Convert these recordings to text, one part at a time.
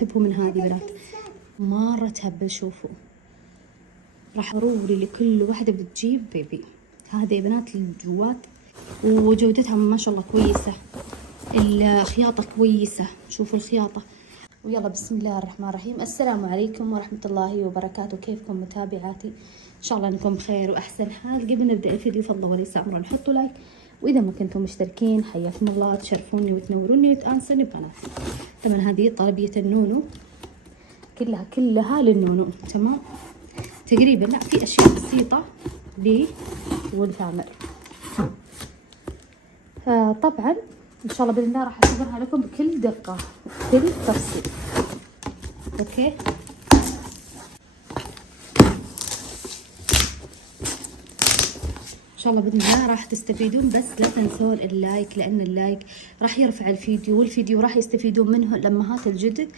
انتبهوا من هذه بنات، مرة تهبل. شوفوا راح ضروري لكل واحدة بتجيب بيبي. هذه يا بنات الجوات، وجودتها ما شاء الله كويسة، الخياطة كويسة، شوفوا الخياطة. ويلا بسم الله الرحمن الرحيم. السلام عليكم ورحمة الله وبركاته، كيفكم متابعاتي؟ إن شاء الله أنكم بخير وأحسن حال. قبل نبدأ الفيديو فضلوا وليس أمرا حطوا لايك، وإذا ما كنتم مشتركين حياكم الله، تشرفوني وتنوروني وتأنسوني بقناتي. طبعا هذه طلبية النونو، كلها للنونو، تمام تقريبا. لا في أشياء بسيطة لي والثامر. طبعا ان شاء الله باذن الله راح اصورها لكم بكل دقه بكل تفصيل. اوكي ان شاء الله باذن الله راح تستفيدون، بس لا تنسون اللايك، لان اللايك راح يرفع الفيديو، والفيديو راح يستفيدون منه الامهات الجدد.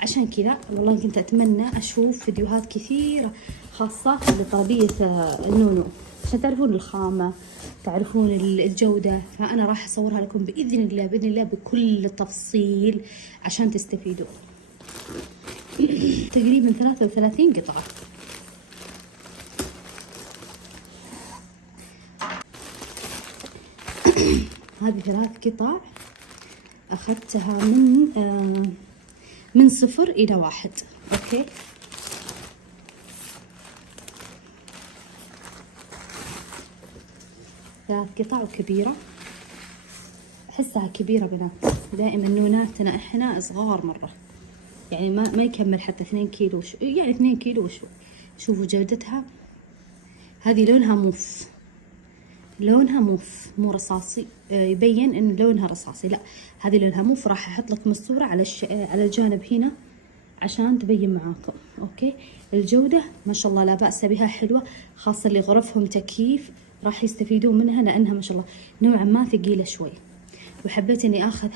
عشان كذا والله كنت اتمنى اشوف فيديوهات كثيره خاصه لطلبيه النونو، عشان تعرفون الخامة، تعرفون الجودة. فأنا راح أصورها لكم بإذن الله بإذن الله بكل تفصيل عشان تستفيدوا. تقريبا 33 قطعة. هذه 3 قطع أخذتها من 0 إلى 1. أوكي ثلاث قطع وكبيرة، أحسها كبيرة بنات. دائما نوناتنا إحنا صغار مرة، يعني ما يكمل حتى 2 كيلو، يعني 2 كيلو وشو. شوفوا جودتها. هذه لونها موف، لونها موف مو رصاصي، يبين إن لونها رصاصي، لا هذه لونها موف. راح أحط لكم الصورة على الجانب هنا عشان تبين معاكم. أوكي الجودة ما شاء الله لا بأس بها، حلوة، خاصة اللي غرفهم تكييف راح يستفيدون منها، لأنها ما شاء الله نوعا ما ثقيلة شوي. وحبيت إني آخذ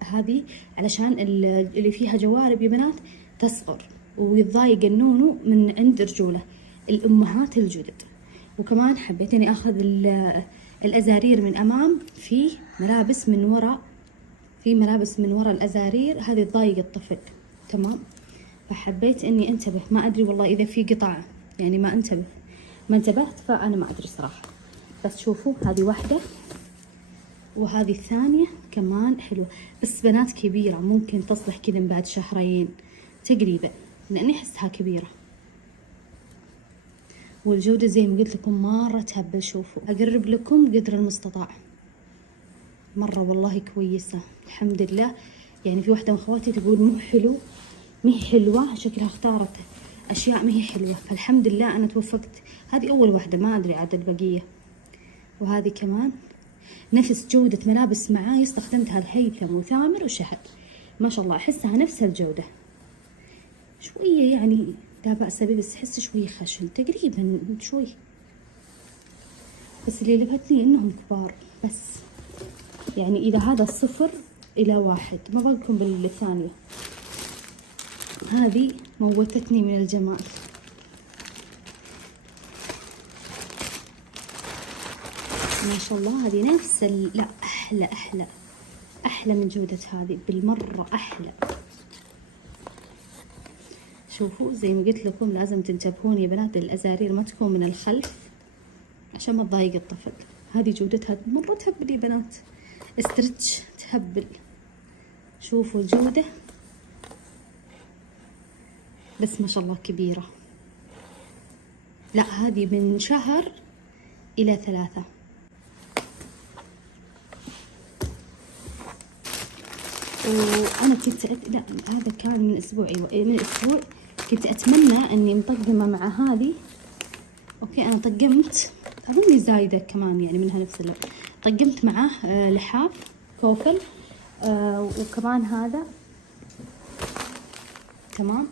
هذه علشان اللي فيها جوارب يا بنات تصغر ويتضايق النونو من عند رجوله الأمهات الجدد. وكمان حبيت إني آخذ الأزارير من أمام، في ملابس من وراء الأزارير، هذه تضايق الطفل، تمام. فحبيت إني انتبه، ما أدري والله إذا في قطع يعني ما انتبهت، فأنا ما أدري صراحة. بس شوفوا هذه واحدة، وهذه الثانية كمان حلوة، بس بنات كبيرة، ممكن تصلح كذا بعد 2 شهر تقريبا، لأني أحسها كبيرة. والجودة زي ما قلت لكم مرة تهبل. شوفوا أقرب لكم قدر المستطاع، مرة والله كويسة الحمد لله. يعني في واحدة من خواتي تقول مو حلو، مي حلوة، شكلها اختارت أشياء ما هي حلوة، فالحمد لله أنا توفقت. هذه أول واحدة، ما أدري عاد البقية. وهذه كمان نفس جودة ملابس معاي استخدمتها الهيثم وثامر وشهد، ما شاء الله أحسها نفس الجودة، شوية يعني لا بأس به، بس أحس شوية خشن تقريبا شوي، بس اللي لفتني إنهم كبار. بس يعني إذا هذا 0 إلى 1 ما بقولكم بالثانية. هذه موتتني من الجمال. ما شاء الله هذه نفس لا أحلى من جودة هذه بالمرة، أحلى. شوفوا زي ما قلت لكم لازم تنتبهون يا بنات، الأزارير ما تكون من الخلف عشان ما تضايق الطفل. هذه جودتها مرة تهبل يا بنات، استرتش تهبل. شوفوا الجودة، بس ما شاء الله كبيرة. لا هذه من 1 شهر إلى 3. وأنا كنت لا هذا كان من أسبوع، من أسبوع كنت أتمنى إني مطقمة مع هذه. أوكي أنا طقمت، أظني زايدة كمان يعني منها نفس اللون، طقمت معاه لحاف كوكل، وكمان هذا، تمام.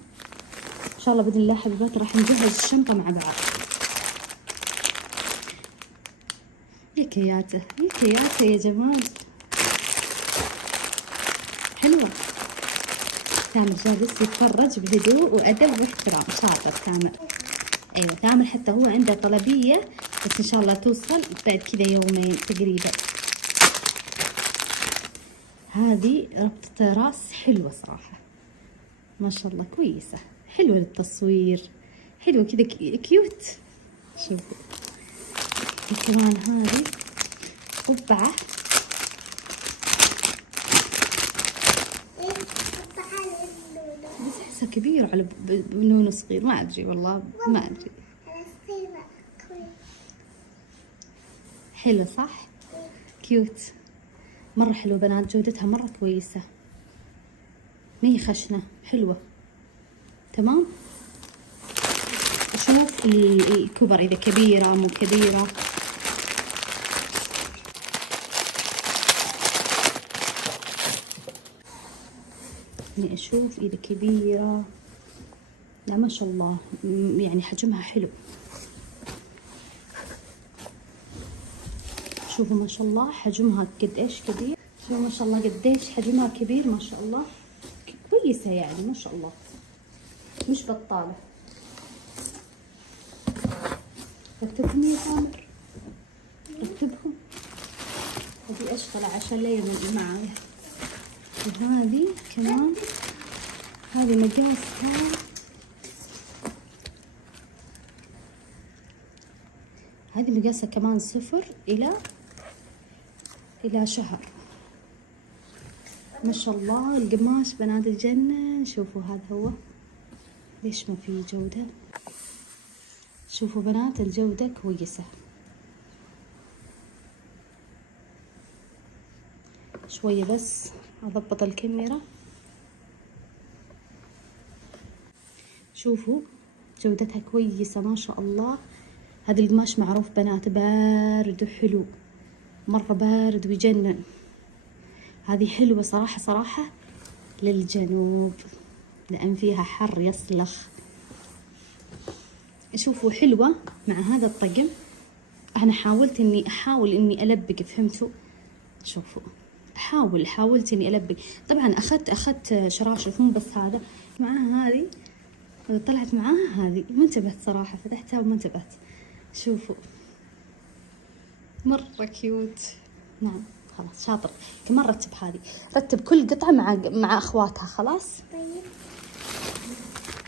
إن شاء الله بإذن الله حبيبات راح نجهز الشنطة مع بعض. يا كياته يا جمال، حلوة. تامر جالس يتفرج بهدوء وأدب واحترام، شاطر تامر. أيوة تامر حتى هو عنده طلبية، بس إن شاء الله توصل بعد كذا يومين تقريبا. هذه ربطة راس حلوة صراحة، ما شاء الله كويسة، حلوة للتصوير، حلوة كذا كيوت. شوفوا كمان هذه قبعة، بس احسها كبيرة على بنون صغير، ما ادري والله ما ادري. حلو صح؟ كيوت مرة، حلوة بنات، جودتها مرة كويسة، ما هي خشنة، حلوة تمام. شوف الكبر إذا كبيرة مو كبيرة. يعني أشوف إذا كبيرة، لا ما شاء الله يعني حجمها حلو. شوفوا ما شاء الله حجمها قد إيش كبير، شوفوا ما شاء الله قد إيش حجمها كبير، ما شاء الله كويسة يعني ما شاء الله، مش بطالة. رتبهم يا تامر، رتبهم. هذه أشغل عشان لا يمل معايا. وهذه كمان، هذه مقاسها، هذه مقاسها كمان 0 إلى شهر. ما شاء الله القماش بنات الجنة. شوفوا هذا هو، ليش ما في جودة؟ شوفوا بنات الجودة كويسة. شوية بس أضبط الكاميرا. شوفوا جودتها كويسة ما شاء الله. هذا القماش معروف بنات بارد وحلو، مرة بارد ويجنن. هذه حلوة صراحة للجنوب، لأن فيها حر يصلخ. شوفوا حلوة مع هذا الطقم. أنا أحاول إني ألبق، فهمتوا؟ شوفوا حاولت إني ألبق. طبعا أخذت شراشف، مو بس هذا، معاها هذه، طلعت معاها هذه، ما انتبهت صراحة، فتحتها وما انتبهت. شوفوا مرة كيوت. نعم خلاص شاطر. كمان رتب هذه، رتب كل قطعة مع أخواتها. خلاص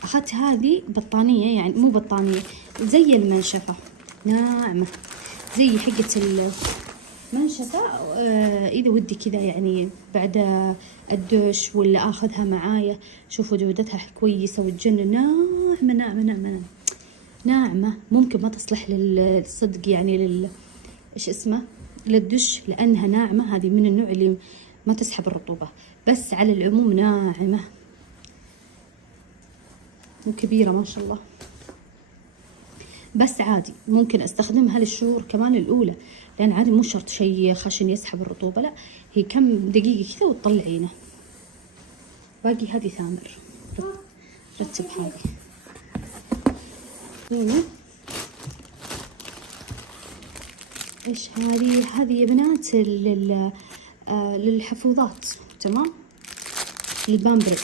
أخذت هذه بطانية، يعني مو بطانية، زي المنشفة، ناعمة زي حقة المنشفة. إذا ودي كذا يعني بعد الدش ولا أخذها معايا. شوفوا جودتها كويسة وتجنن، ناعمة. ممكن ما تصلح للصدق يعني إيش اسمه، للدش، لأنها ناعمة. هذه من النوع اللي ما تسحب الرطوبة، بس على العموم ناعمة وكبيرة ما شاء الله. بس عادي ممكن استخدمها للشهور كمان الأولى، لأن عادي مو شرط شيء خشن يسحب الرطوبة، لا هي كم دقيقة كذا وتطلعينه. باقي هذه ثامر، رتب هذه. ايش هذه يا بنات؟ للحفوضات، تمام، البامبرز.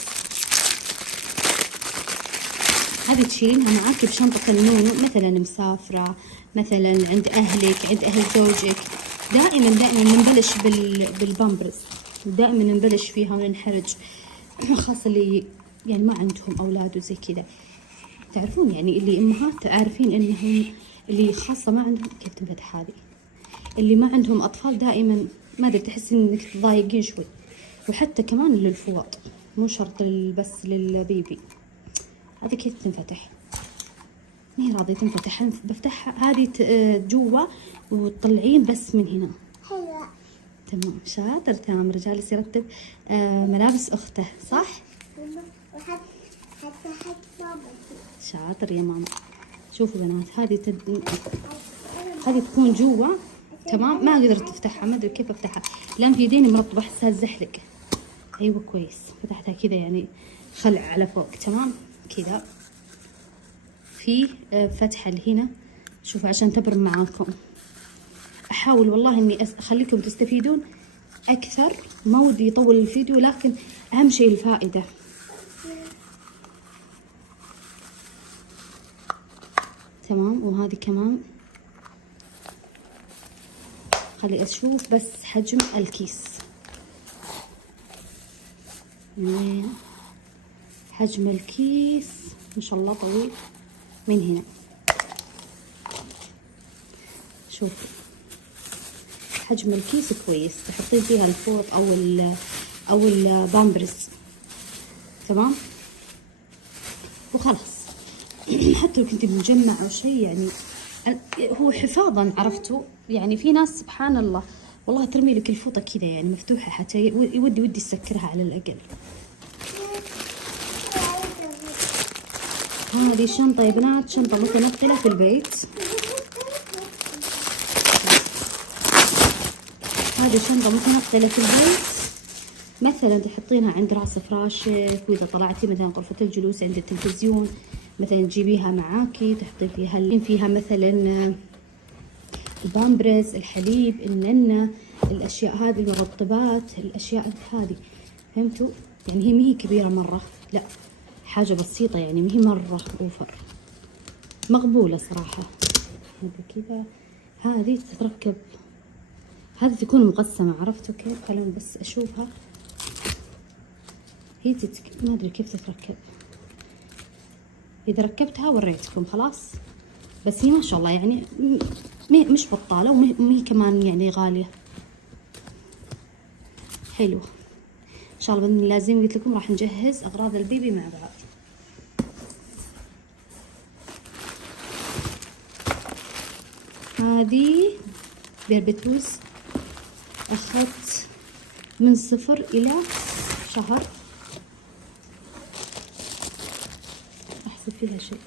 هذه تشيلينها معاك بشنطة النونو، مثلا مسافرة، مثلا عند أهلك، عند أهل زوجك. دائما ننبلش بالبامبرز، دائما ننبلش فيها وننحرج، خاصة اللي يعني ما عندهم أولاد وزي كذا. تعرفون يعني اللي أمهات عارفين إنهم اللي خاصة ما عندهم، كيف تنفتح هذه، اللي ما عندهم أطفال دائما ما أدري تحس إنك تضايقين شوي. وحتى كمان للفواط، مو شرط بس للبيبي. هذه كيف تنفتح؟ ما هي راضية تنفتح. بفتحها هذه جوا وتطلعين بس من هنا. حلوة تمام. شاطر تامر، جالس يرتب ملابس أخته صح؟ شاطر يا ماما. شوفوا بنات هذه تكون جوا، تمام. ما قدرت تفتحها، ما ادري كيف افتحها لان في يديني مرطبه، احسها تزحلق. ايوه كويس، فتحتها كذا يعني خلع على فوق، تمام كذا. في فتحه لهنا، شوفوا عشان تبرم معاكم. احاول والله اني اخليكم تستفيدون اكثر، ما ودي يطول الفيديو، لكن اهم شيء الفائده. تمام. وهذه كمان خلي اشوف بس حجم الكيس. حجم الكيس ما شاء الله طويل من هنا. شوفوا حجم الكيس كويس، تحطين فيها الفوط او البامبرز. تمام وخلاص. حتى لو كنت مجمع او شيء يعني هو حفاظا، عرفتوا يعني. في ناس سبحان الله والله ترمي لك الفوطه كذا يعني مفتوحه، حتى ودي تسكرها على الاقل. هذه شنطه يا بنات، شنطه متنقله في البيت. هذه شنطه متنقله في البيت، مثلا تحطينها عند راس فراشك، واذا طلعتي مثلا غرفه الجلوس عند التلفزيون مثلا تجيبيها معاكي، تحطي فيها مثلا البامبرز، الحليب، الننة، الاشياء هذه، المرطبات، الاشياء هذه. فهمتوا يعني؟ هي مهي كبيره مره، لا حاجه بسيطه يعني، مهي مره اوفر، مقبوله صراحه. هذا كذا، هذه تتركب، هذه تكون مقسمه، عرفتوا كيف؟ خلوني بس اشوفها. هي ما ادري كيف تتركب، اذا ركبتها وريتكم خلاص. بس هي ما شاء الله يعني مش بطاله، ومي كمان يعني غاليه، حلوه ان شاء الله. باذن الله زي ما قلت لكم راح نجهز اغراض البيبي مع بعض. هذه بيربتوز، اخذت من 0 إلى شهر، احسب فيها شيء،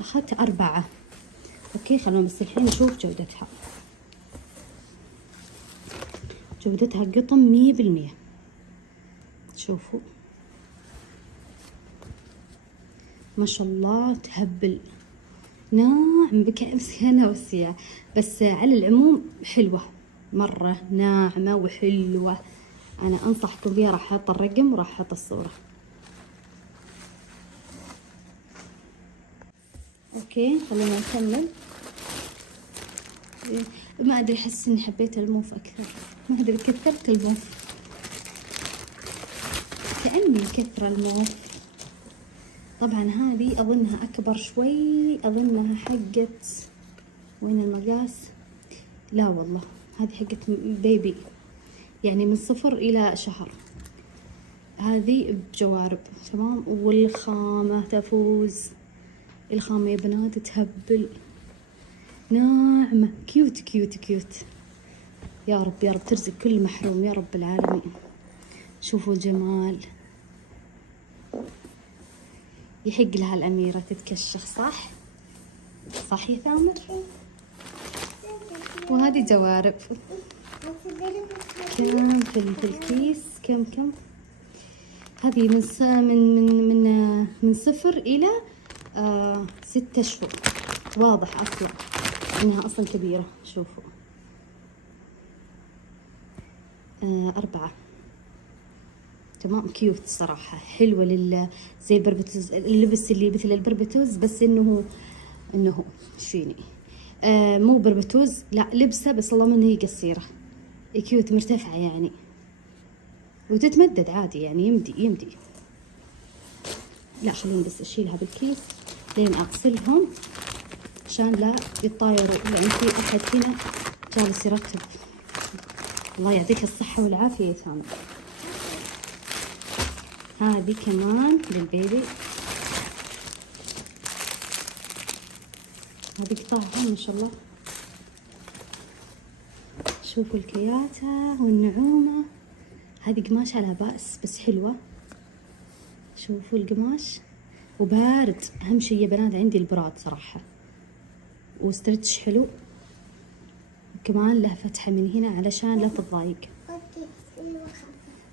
اخذت 4. اوكي خلونا بس الحين نشوف جودتها. جودتها قطن 100%. شوفوا ما شاء الله، تهبل، ناعم بكأس هنا وسيا. بس على العموم حلوة مرة، ناعمة وحلوة. أنا أنصحكم بها، راح أحط الرقم وراح أحط الصورة. أوكي خلينا نكمل. ما أدري، أحس إني حبيت الموف أكثر، ما أدري كثرت الموف، كأني كثر الموف. طبعا هذه أظنها أكبر شوي، أظنها حقت، وين المقاس؟ لا والله هذه حقت بيبي، يعني من 0 إلى شهر. هذه بجوارب تمام، والخامة تفوز. الخامة يا بنات تهبل، ناعمة، كيوت كيوت كيوت. يا رب يا رب ترزق كل محروم يا رب العالمين. شوفوا الجمال، يحق لها الأميرة تتكشخ، صح؟ صح يا ثامر؟ وهذه جوارب. كم في الكيس؟ كم هذه من 0 إلى 6 أشهر. واضح أصلا إنها أصلا كبيرة. شوفوا 4. تمام، كيوت صراحة، حلوة زي البربتوز، اللبس اللي مثل البربتوز، بس إنه فيني مو بربتوز، لا لبسة، بس الله من هي قصيرة، كيوت مرتفعة يعني، وتتمدد عادي يعني، يمدي. لا خليني بس أشيلها بالكيس لين أغسلهم عشان لا يتطايروا، لأن في أحد هنا جالس يرتب. الله يعطيك الصحة والعافية يا ثامر. هذه كمان للبيبي، هذه قطعها ما شاء الله. شوفوا الكياتة والنعومة. هذه قماش على بأس بس حلوة. شوفوا القماش وبارد، أهم شيء يا بنات عندي البراد صراحة، وستريتش حلو، وكمان له فتحة من هنا علشان لا تتضايق.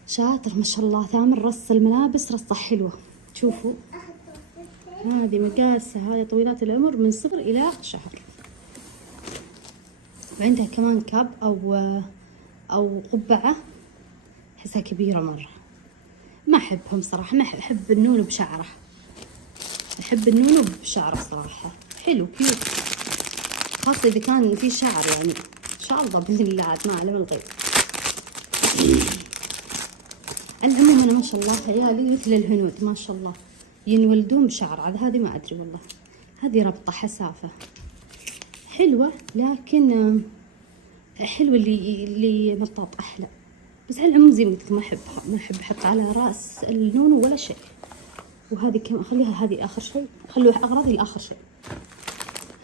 شاطر ما شاء الله ثامر، رص الملابس رصة حلوة. شوفوا هذه مقاسها، هذه طويلات العمر من 0 إلى شهر. وعندها كمان كاب أو قبعة، أحسها كبيرة مرة، ما أحبهم صراحة، ما أحب النونو بشعره، أحب النونو بشعره صراحة، حلو كيوت، خاصة إذا كان في شعر يعني، إن شاء الله بإذن الله عاد ما أعلم الغيب. العموم انا ما شاء الله عيالي مثل الهنود ما شاء الله، ينولدون بشعر. عاد هذه ما ادري والله، هذه ربطه حسافه حلوه، لكن حلوه اللي مطاط احلى. بس على العموم زي ما قلت ما احبها، ما احب احط على راس النونو ولا شيء. وهذه كم اخليها، هذه اخر شيء، خلوا اغراضي لاخر شيء.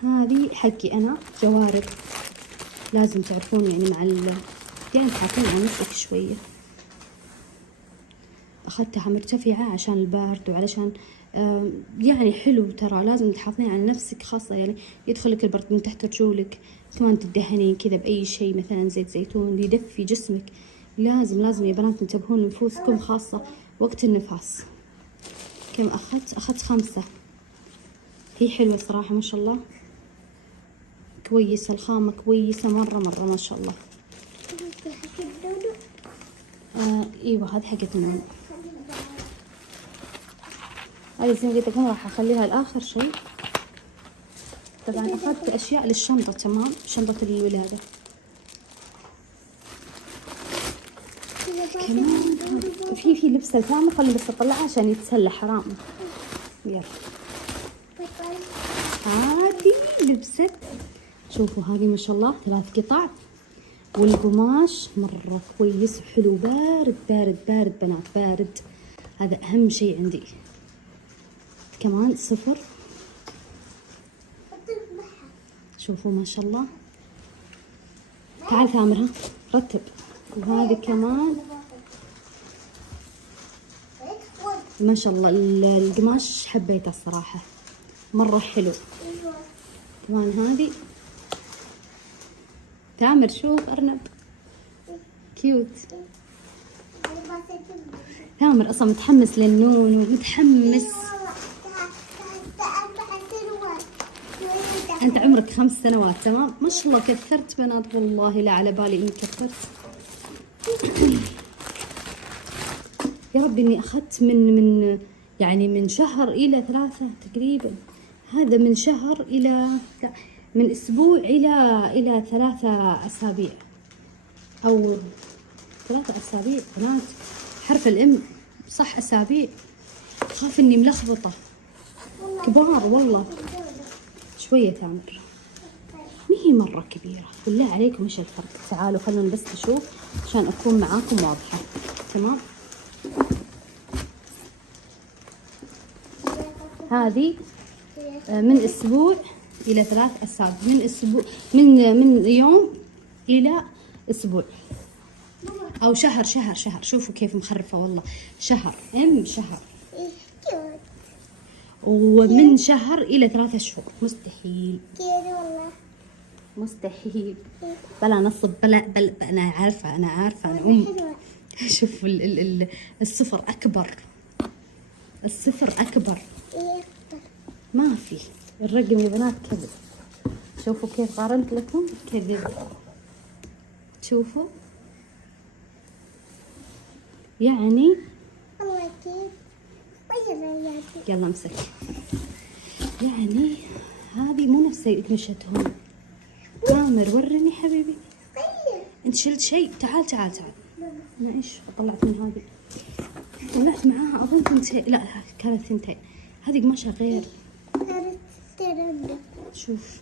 هذه حقي انا جوارب، لازم تعرفون يعني مع يعني تحافظون على نفسك شويه. اخذتها مرتفعه عشان البارد وعلشان يعني حلو، ترى لازم تحافظين على نفسك، خاصه يعني يدخلك البرد من تحت رجولك. كمان تدهنين كذا باي شيء، مثلا زيت زيتون يدفي جسمك. لازم يا بنات انتبهون لنفوسكم، خاصه وقت النفاس. كم اخذت 5. هي حلوه صراحه ما شاء الله، كويسه الخامه، كويسه مره ما شاء الله. ايوه هذه حقت النونو. هذه زي ما قلت لكم راح اخليها لاخر شيء. طبعا اخذت اشياء للشنطه، تمام، شنطه الولاده. كمان في لبسه ثانيه، خلي بس اطلعها عشان يتسلى، حرام. يلا هذه لبسه، شوفوا هذه ما شاء الله 3 قطع، والقماش مره كويس وحلو، بارد بنات، بارد. هذا اهم شيء عندي. كمان 0. شوفوا ما شاء الله. تعال ثامر ها رتب. وهذه كمان ما شاء الله، القماش حبيته الصراحة، مرة حلو. كمان هذه تامر، شوف أرنب كيوت. تامر أصلا متحمس للنون ومتحمس. أنت عمرك 5 سنوات، تمام، ما شاء الله كثرت بنات، والله لا على بالي إني كثرت. يا رب إني أخذت من يعني من شهر إلى 3 تقريبا. هذا من شهر إلى من أسبوع إلى 3 أسابيع أو 3 أسابيع بنات. حرف الإم صح أسابيع، خاف إني ملخبطة. كبار والله شوية تامر، مهي مرة كبيرة. بالله عليكم ايش الفرق؟ تعالوا خلونا بس نشوف عشان أكون معاكم واضحة، تمام. هذه من أسبوع إلى 3 أسابيع، من أسبوع من يوم إلى أسبوع أو شهر. شوفوا كيف مخرفة والله، شهر شهر، ومن شهر إلى 3 شهور. مستحيل مستحيل، بلا نصب بلا أنا عارفة أنا شوفوا الصفر أكبر، الصفر أكبر، ما في الرقم يا بنات كذب. شوفوا كيف قارنت لكم، كذب. شوفوا يعني يلا امسك. يعني هذه مو نفس اللي مشتهم. تامر ورني حبيبي، انت شلت شيء. تعال انا ايش طلعت من هذه؟ طلعت معاها اظن 2، لا كانت 2. هذه قماشها غير. شوف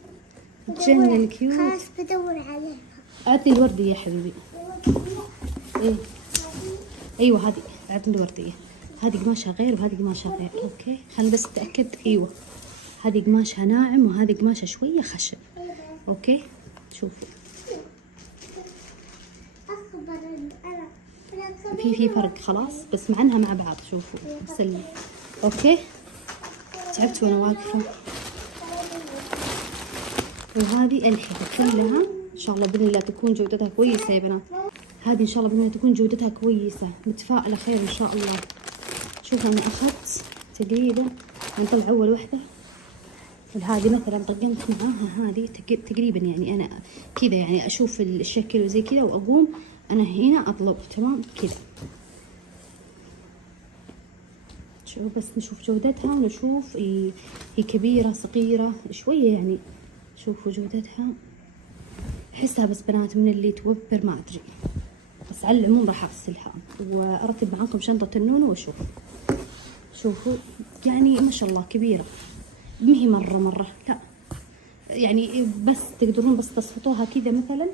تجنن كيوت. خلاص بدور عليها. اعطني الوردية يا حبيبي. ايه ايوه هذه اعطني الوردية. هذه قماشها غير وهذه قماشها غير. اوكي خلينا بس اتاكد. ايوه هذه قماشها ناعم وهذه قماشها شويه خشن. اوكي شوفوا في فرق خلاص، بس معنها مع بعض. شوفوا سلم. اوكي تعبت وانا واقفه. وهذه الحبة كلها ان شاء الله باذن الله تكون جودتها كويسه يا بنات. هذه ان شاء الله باذن الله تكون جودتها كويسه، متفائله خير ان شاء الله. شوفوا انا اخذت تقريبا نطلع اول وحده. هذه مثلا طقنت معاها هذه تقريبا، يعني انا كذا يعني اشوف الشكل وزي كذا واقوم انا هنا اطلب، تمام كذا. شوف بس نشوف جودتها ونشوف هي كبيره صغيره شويه يعني. شوفوا جودتها، احسها بس بنات من اللي توبر، ما ادري، بس بس على العموم راح اغسلها وارتب معاكم شنطة النونو واشوف. شوفوا يعني ما شاء الله كبيرة، مهي مرة لا يعني، بس تقدرون بس تصفطوها كذا مثلا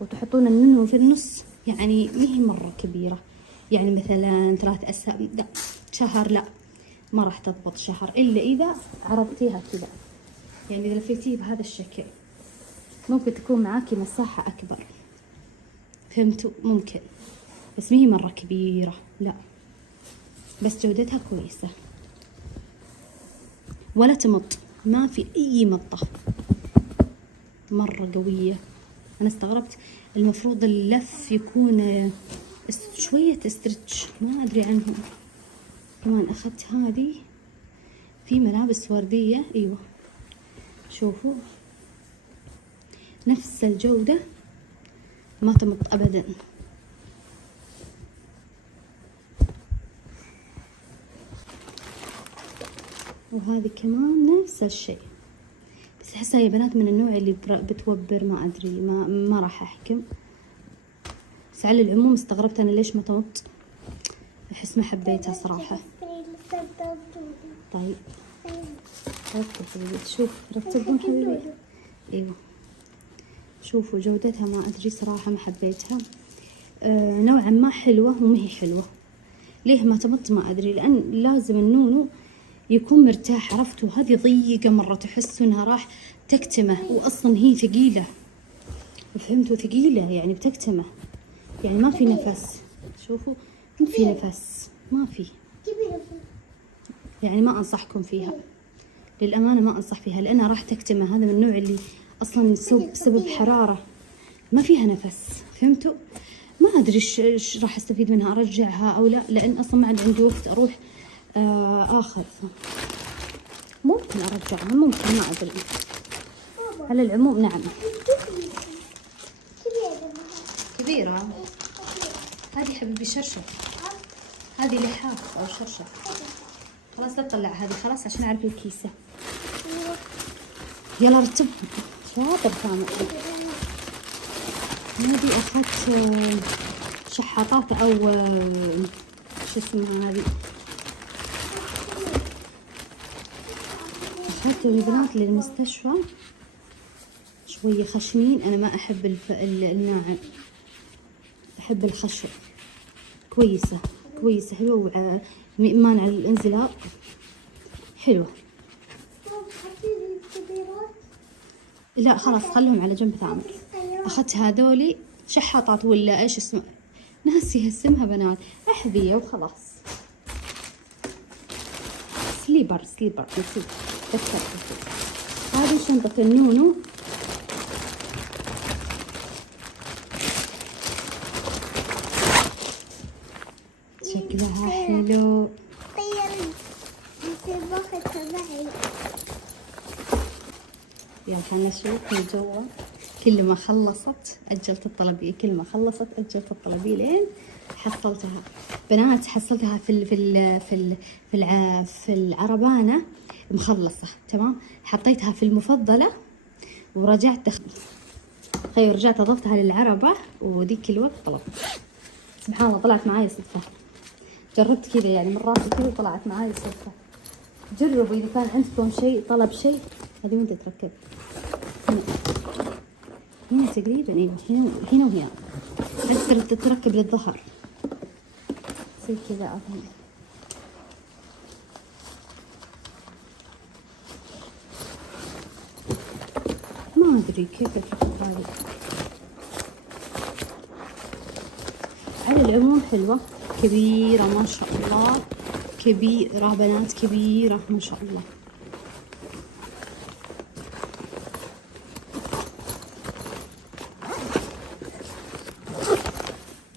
وتحطون النونو في النص، يعني مهي مرة كبيرة. يعني مثلا 3 أسابيع لا، شهر لا، ما راح تضبط شهر إلا إذا عرضتيها كذا. يعني إذا لفيتيه بهذا الشكل ممكن تكون معاكي مساحة أكبر، فهمتوا؟ ممكن، بس مهي مرة كبيرة لا، بس جودتها كويسة ولا تمط، ما في أي مطة، مرة قوية. أنا استغربت، المفروض اللف يكون شوية استرتش، ما أدري عنهم. كمان أخذت هذه في ملابس وردية، أيوة شوفوا نفس الجودة، ما تمط أبدا. وهذه كمان نفس الشيء، بس أحسها يا بنات من النوع اللي بتوبر، ما أدري، ما راح أحكم. بس على العموم استغربت أنا ليش ما تمط، أحس ما حبيتها صراحة. طيب رتب حبيبي، شوف رتبهم حبيبي. ايوه شوفوا جودتها ما ادري صراحة، ما حبيتها. نوعا ما حلوة وما هي حلوة. ليه ما تمط ما ادري، لان لازم النونو يكون مرتاح، عرفتوا؟ هذه ضيقة مرة، تحسوا انها راح تكتمه، واصلا هي ثقيلة، فهمتوا؟ ثقيلة يعني بتكتمه، يعني ما في نفس. شوفوا ما في نفس، ما في، يعني ما انصحكم فيها للأمانة، ما أنصح فيها لأنها راح تكتمه. هذا من النوع اللي أصلا بسبب حرارة ما فيها نفس، فهمتوا؟ ما أدري إيش راح أستفيد منها، أرجعها أو لا، لأن أصلا ما عندي وقت أروح آخذ. ممكن أرجعها، ممكن، ما أدري. على العموم نعم كبيرة. هذه حبيبي شرشف، هذه لحاف أو شرشف. خلاص لا تطلع هذه خلاص عشان أعرف الكيسة. يلا رتبهم، شاطر ثامر. هذه أخذت شحاطات أو شو اسمها هذه، أخذت البنات للمستشفى شوية خشنين. أنا ما أحب الناعم، أحب الخشن. كويسة كويسة حلوة ومانعة للانزلاق، حلوة. لا خلاص خلهم على جنب ثامر. أخذت هذولي شحاطات ولا إيش اسمه، ناسي اسمها بنات، أحذية وخلاص. سليبر نسيت، ذكرت. هذه شنطة النونو، شكلها حلو. يلا خلنا نشوف من جوا. كل ما خلصت أجلت الطلبية، كل ما خلصت أجلت الطلبية لين حصلتها بنات. حصلتها في العربانة مخلصة تمام. حطيتها في المفضلة ورجعت خير، رجعت أضفتها للعربة، وديك الوقت طلبت. سبحان الله طلعت معاي صدفة، جربت كذا يعني من راسي كذا طلعت معاي صدفة. جربوا إذا كان عندكم شيء طلب شيء. هذه وين تتركب؟ هنا تقريبا، ايوه هنا وهنا، تقدر تتركب للظهر زي كذا اظن. ما ادري كيف هذه. على العموم حلوة، كبيرة ما شاء الله، كبيرة بنات، كبيرة ما شاء الله.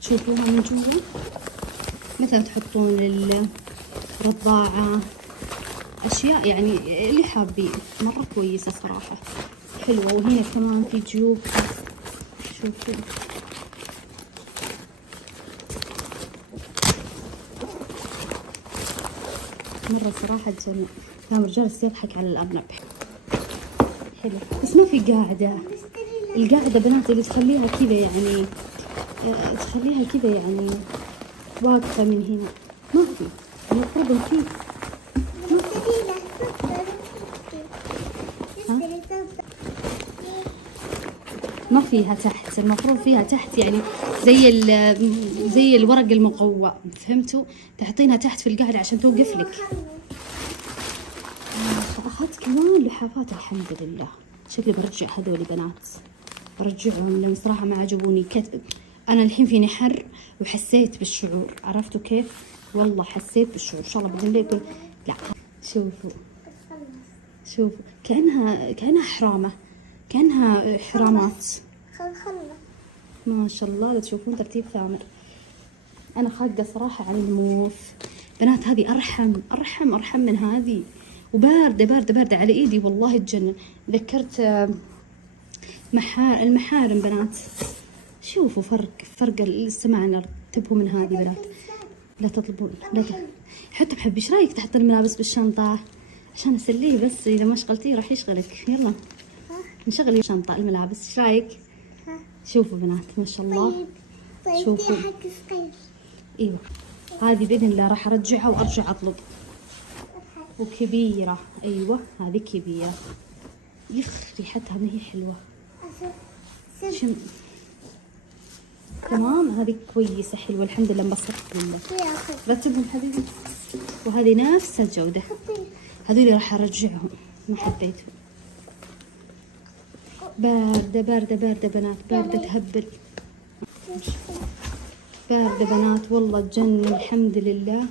شوفوها من جوا، مثلا تحطون الرضاعة أشياء يعني اللي حابين، مرة كويسة صراحة، حلوة. وهنا كمان في جيوب، شوفوا مرة صراحة تجنن. ثامر جالس يضحك على الأرنب، حلو بس ما في قاعدة. القاعدة بنات اللي تخليها كذا يعني تخليها كذا يعني واقفة من هنا. ما في، المفروض في. ما فيها تحت، المفروض فيها تحت يعني زي الورق المقوى، فهمتوا؟ تحطينها تحت في القاعدة عشان توقف لك. أخذت كمان لحافات الحمد لله. شكلي برجع هذول بنات، برجعهم لأن صراحة ما عجبوني. أنا الحين فيني حر وحسيت بالشعور، عرفتوا كيف؟ والله حسيت بالشعور. إن شاء الله بإذن الله يكون. لا شوفوا كأنها حرامة، كأنها حرامات. ما شاء الله، لا تشوفون ترتيب ثامر. أنا خاقة صراحة على الموف بنات. هذه أرحم من هذه، وباردة على إيدي والله تجنن. ذكرت المحارم بنات. شوفوا فرق السماء عن الأرض. انتبهوا من هذه بنات، لا تطلبون حتى بحب. ايش رايك تحط الملابس بالشنطة عشان اسليه؟ بس اذا ما شغلتيه راح يشغلك. يلا نشغل الشنطة الملابس، ايش رايك؟ شوفوا بنات ما شاء الله. شوفوا ايوه، هذه باذن الله راح ارجعها وارجع اطلب. وكبيرة، ايوه هذه كبيرة. ريحتها ما هي حلوة. تمام، هذه كويسة حلوة الحمد لله. انبسطت بالله. رتبهم حبيبي. وهذه نفس الجودة. هذول راح ارجعهم، ما حبيتهم. باردة بنات، باردة تهبل. باردة بنات والله تجنن الحمد لله.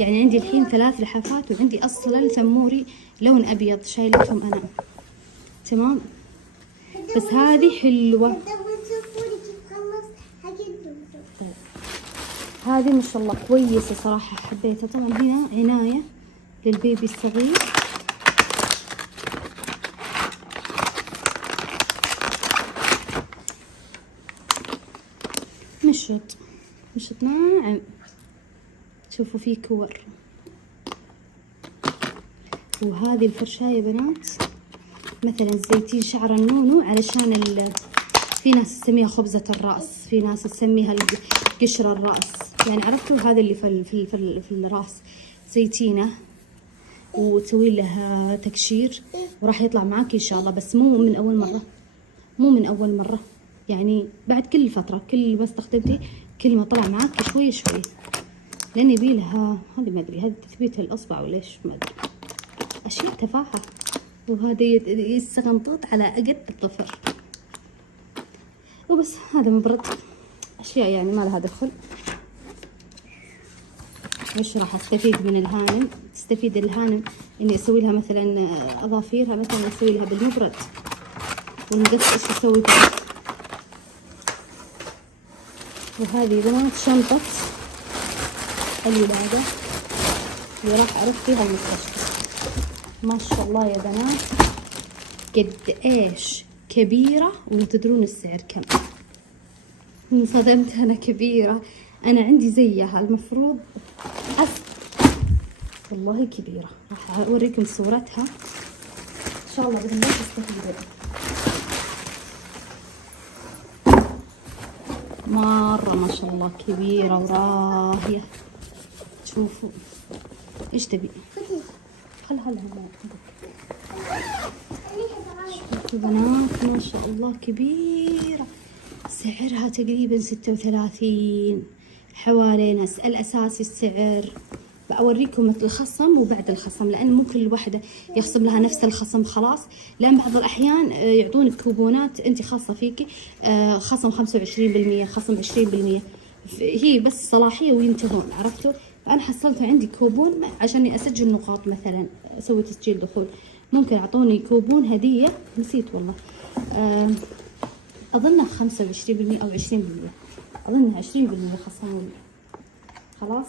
يعني عندي الحين 3 لحافات، وعندي اصلا ثموري لون ابيض شايلتهم انا. تمام، بس هذه حلوة. هذه ما شاء الله كويسة صراحة، حبيتها. طبعا هنا عناية للبيبي الصغير. مشط ناعم. شوفوا فيه كور. وهذه الفرشاية بنات مثلا زيتين شعر النونو، علشان في ناس تسميها خبزة الرأس، في ناس تسميها قشر الرأس، يعني عرفتوا هذا اللي في الراس زيتينة، وتسوي لها تكشير وراح يطلع معاك ان شاء الله. بس مو من اول مرة، يعني بعد كل فترة، كل ما استخدمتي كل ما طلع معاك شوي شوي، لان يبي لها هذه ما ادري، هذه تثبيت الاصبع ولا ايش ما ادري، اشياء تفاهة. وهذا يستغنطط على قد الظفر وبس. هذا مبرد، اشياء يعني ما لها دخل. وش راح استفيد من الهانم؟ تستفيد الهانم اني اسوي لها مثلا اظافيرها، مثلا اسوي لها بالمبرد، والمقص ايش اسوي فيه. وهذه بنات شنطة الولادة اللي راح اروح فيها المستشفى. ما شاء الله يا بنات قد ايش كبيرة، وتدرون السعر كم؟ انصدمت انا. كبيرة، انا عندي زيها المفروض والله كبيرة. راح اوريكم صورتها ان شاء الله باذن الله تستفيدون. مرة ما شاء الله كبيرة وراهية. شوفوا ايش تبي؟ هلا شوفوا بنات ما شاء الله كبيرة. سعرها تقريبا 36 حوالي. الاساسي السعر بأوريكم مثل الخصم وبعد الخصم، لأن مو كل وحدة يخصم لها نفس الخصم خلاص، لأن بعض الأحيان يعطونك كوبونات أنت خاصة فيكي، خصم 25%، خصم 20%، هي بس صلاحية وينتهون، عرفتوا؟ فأنا حصلت عندي كوبون عشان أسجل نقاط، مثلا أسوي تسجيل دخول، ممكن أعطوني كوبون هدية، نسيت والله، أظنها 25% أو 20%، أظنها 20% خصموني. خلاص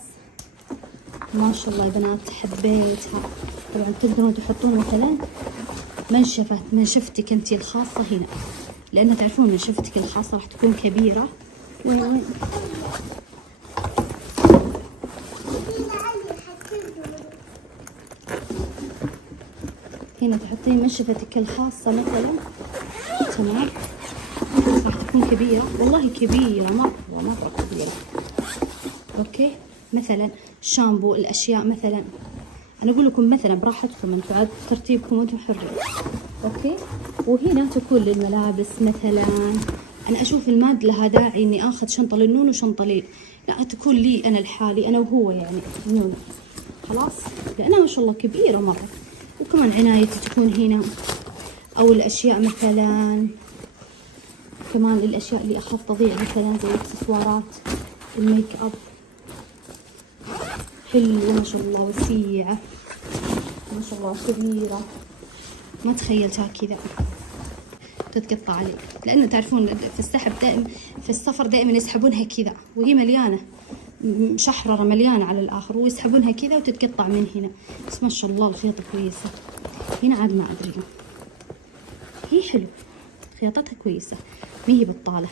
ما شاء الله يا بنات حبيتها. طبعا تقدرون تحطون مثلا منشفتك انتي الخاصة هنا، لأن تعرفون منشفتك الخاصة راح تكون كبيرة. وين هنا تحطين منشفتك الخاصة مثلا، تمام، راح تكون كبيرة، والله كبيرة مرة كبيرة. اوكي، مثلا الشامبو، الاشياء مثلا، انا اقول لكم مثلا براحتكم انتم، عاد ترتيبكم انتم حرين. اوكي، وهنا تكون للملابس مثلا. انا اشوف الماد لها داعي اني اخذ شنطه للنون وشنطه لي، لا تكون لي انا لحالي، انا وهو يعني نون خلاص، لانها ما شاء الله كبيره مره. وكمان عنايتي تكون هنا، او الاشياء مثلا، كمان الاشياء اللي اخاف تضيع مثلا زي الاكسسوارات، الميك اب. حلوه ما شاء الله، وسيعه ما شاء الله، كبيره، ما تخيلتها كذا تتقطع عليك، لانه تعرفون في السحب دائما، في السفر دائما يسحبونها كذا وهي مليانه مشحرره مليانه على الاخر، ويسحبونها كذا وتتقطع من هنا. بس ما شاء الله الخياطه كويسه. هنا عاد ما ادري، هي حلو خياطتها كويسه، ما هي بطاله.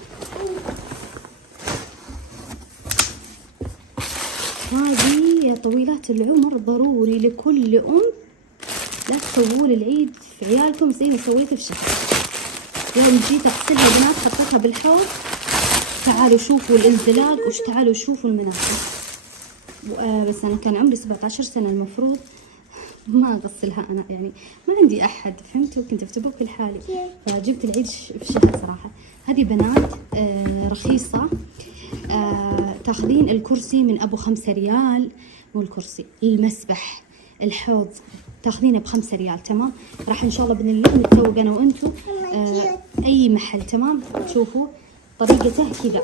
هذه يا طويلات العمر ضروري لكل ام، لا تسوون العيد في عيالكم زي ما سويته في شهر. يوم جيت اغسلها يا بنات حطيتها بالحوض، تعالوا شوفوا الانزلاق، وش تعالوا شوفوا المناخ. بس انا كان عمري 17 سنه، المفروض ما اغسلها انا، يعني ما عندي احد، فهمتوا؟ كنت في تبوك لحالي، فجبت العيد في شهر صراحه. هذه بنات رخيصه، تاخذين الكرسي من ابو 5 ريال، مو الكرسي، المسبح، الحوض تاخذينه ب5 ريال. تمام، راح ان شاء الله باذن الله نتسوق انا وانتم اي محل. تمام، شوفوا طريقته كذا،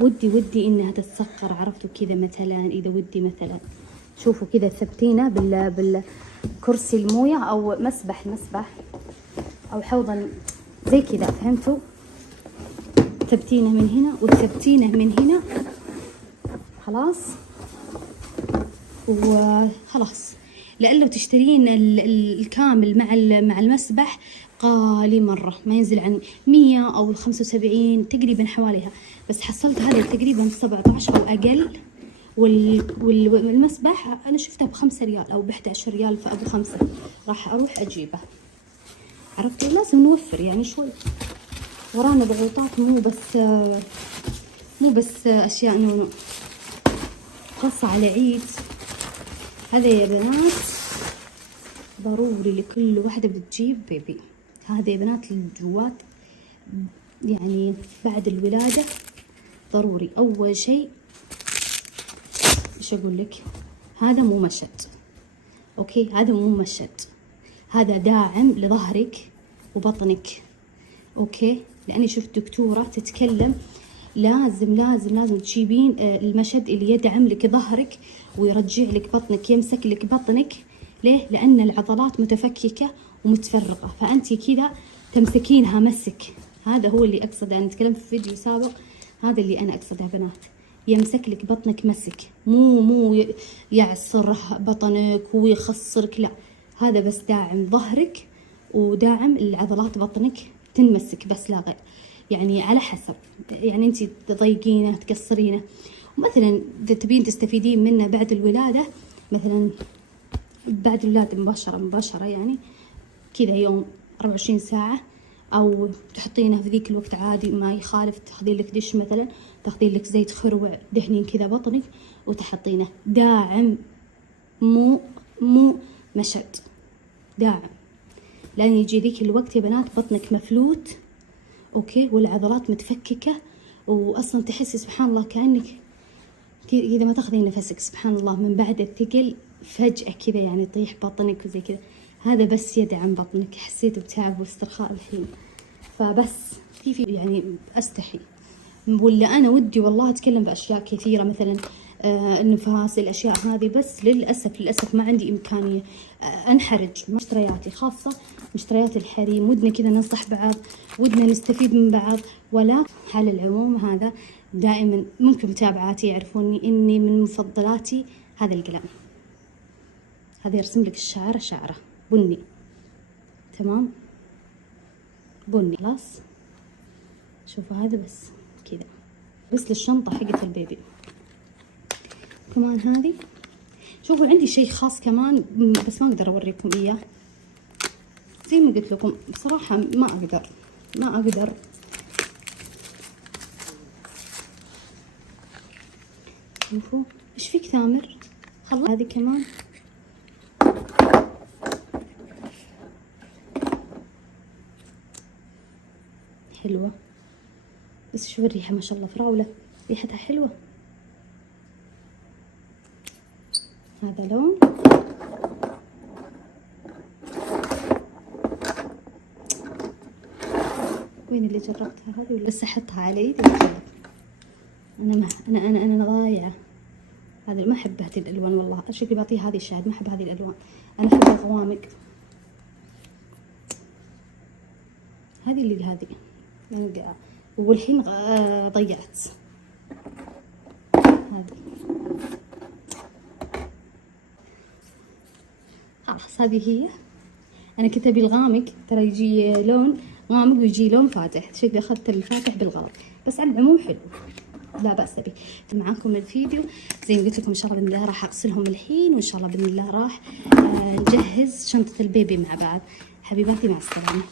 ودي انها تتسكر، عرفتوا كذا مثلا، اذا ودي مثلا شوفوا كذا ثبتينه بالكرسي المويه، او مسبح او حوضا زي كذا، فهمتوا؟ ثبتينه من هنا وثبتينه من هنا، خلاص وخلاص. لأن لو تشترين الكامل مع المسبح غالي مرة، ما ينزل عن 100 أو 75 تقريبا حواليها، بس حصلت هذا تقريبا 17 أو أقل. والمسبح أنا شفتها ب5 ريال أو ب11 ريال، فأبو 5 راح أروح أجيبه. عرفتوا؟ لازم نوفر يعني شوي، ورانا ضغوطات، مو بس أشياء نونو، خاصة على عيد. هذا يا بنات ضروري لكل واحدة بتجيب بيبي. هذا يا بنات الجوات، يعني بعد الولادة ضروري. أول شيء إيش أقول لك، هذا مو مشط، أوكي، هذا مو مشط، هذا داعم لظهرك وبطنك، أوكي. لأني شفت دكتورة تتكلم لازم تجيبين المشد اللي يدعم لك ظهرك ويرجع لك بطنك، يمسك لك بطنك. ليه؟ لأن العضلات متفككة ومتفرقة، فأنت كذا تمسكينها مسك. هذا هو اللي أقصده، أنا تكلمت في فيديو سابق، هذا اللي أنا أقصده بنات، يمسك لك بطنك مسك، مو يعصر بطنك ويخصرك، لا، هذا بس داعم ظهرك وداعم العضلات بطنك تنمسك بس، لا غير. يعني على حسب، يعني انت تضيقينه تقصرينه. ومثلا اذا تبين تستفيدين منه بعد الولاده، مثلا بعد الولاده مباشره يعني كذا يوم 24 ساعه، او تحطينه في ذيك الوقت عادي ما يخالف، تاخذين لك دش مثلا، تاخذين لك زيت خروع دهنين كذا بطنك وتحطينه داعم، مو مشد، داعم. لان يجي ذيك الوقت يا بنات بطنك مفلوت، اوكي، والعضلات متفككه، واصلا تحسي سبحان الله كانك اذا ما تاخذين نفسك سبحان الله من بعد الثقل فجاه كذا يعني يطيح بطنك وزي كذا. هذا بس يدعم بطنك. حسيت بتعب واسترخاء الحين، فبس في يعني استحي، ولا انا ودي والله اتكلم باشياء كثيره مثلا النفاس، الاشياء هذه، بس للاسف ما عندي امكانيه. انحرج مشترياتي، خاصه مشتريات الحريم، ودنا كذا ننصح بعض، ودنا نستفيد من بعض. ولا على العموم هذا دائما ممكن متابعاتي يعرفوني اني من مفضلاتي هذا القلم. هذا يرسم لك الشعره شعره بني، تمام، بني، خلاص. شوفوا هذا بس كذا، بس للشنطه حقت البيبي. كمان هذه، شوفوا عندي شيء خاص كمان بس ما اقدر اوريكم اياه، زي ما قلت لكم بصراحه ما اقدر، ما اقدر. شوفوا ايش فيك ثامر؟ خلاص هذه كمان. حلوة، بس شوف الريحة ما شاء الله، فراولة ريحتها حلوة. هذا لون. وين اللي جربتها هذه؟ ولا بس احطها على ايدي وأجرب. انا ضايعة. هذا ما احب هذه الالوان والله، شكلي بعطيه هذه الشاهد، ما احب هذه الالوان، انا احب الغوامق. هذه اللي هذه يعني، والحين ضيعت هذه. خلاص هذه هي. انا كنت ابي الغامق، ترى يجي لون غامق ويجي لون فاتح، شكلي اخذت الفاتح بالغلط، بس على العموم حلو لا بأس به. معاكم الفيديو زي ما قلت لكم، ان شاء الله باذن الله راح اغسلهم الحين، وان شاء الله باذن الله راح نجهز شنطة البيبي مع بعض. حبيباتي مع السلامة.